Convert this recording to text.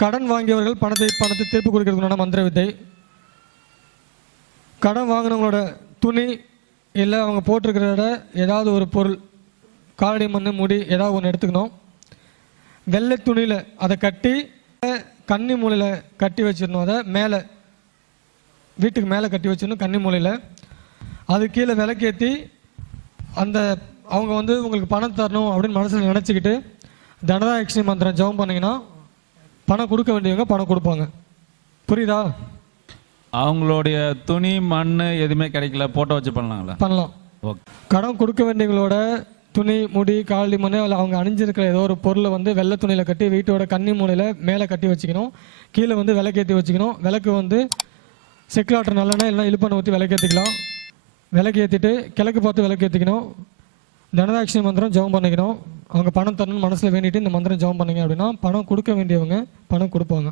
கடன் வாங்கியவர்கள் பணத்தை திருப்பி கொடுக்கறதுக்கான மந்திர வித்தை. கடன் வாங்கினவங்களோட துணி இல்லை அவங்க போட்டிருக்கிறத ஏதாவது ஒரு பொருள், காலடி மண், முடி, ஏதாவது ஒன்று எடுத்துக்கணும். வெள்ளை துணியில் அதை கட்டி கன்னி மூலையில் கட்டி வச்சிடணும். அதை மேலே வீட்டுக்கு மேலே கட்டி வச்சிடணும் கன்னி மூலையில். அது கீழே விளக்கேற்றி அந்த அவங்க உங்களுக்கு பணம் தரணும் அப்படின்னு மனசில் நினச்சிக்கிட்டு தனதாயக்ஷி மந்திரம் ஜெபம் பண்ணிங்கன்னா பணம் கொடுக்க வேண்டியவங்க பணம் கொடுப்பாங்க. புரியுதா? அவங்களுடைய துணி மண் எதுவுமே கிடைக்கல, போட்டோ வச்சு பண்ணலாங்களா? பண்ணலாம். ஓகே. கடன் கொடுக்க வேண்டியவங்களோட துணி, முடி, காலடி மண், அவங்க அணிஞ்சிருக்கிற ஏதோ ஒரு பொருளை வெள்ளை துணியில் கட்டி வீட்டோட கன்னி மூலையில் மேலே கட்டி வச்சுக்கணும். கீழே விளக்கேற்றி வச்சுக்கணும். விளக்கு செக்குலாட்டர் நல்லெண்ணெய் இல்லைனா இழுப்பெண்ணெய் ஊற்றி விளக்கேற்றிக்கலாம். விளக்கேற்றிட்டு கிழக்கு பார்த்து விளக்கேற்றிக்கணும். தனதாட்சி மந்திரம் ஜெபம் பண்ணிக்கணும். அவங்க பணம் தரணும்னு மனசில் வேண்டிட்டு இந்த மந்திரம் ஜெபம் பண்ணிங்க அப்படின்னா பணம் கொடுக்க வேண்டியவங்க பணம் கொடுப்பாங்க.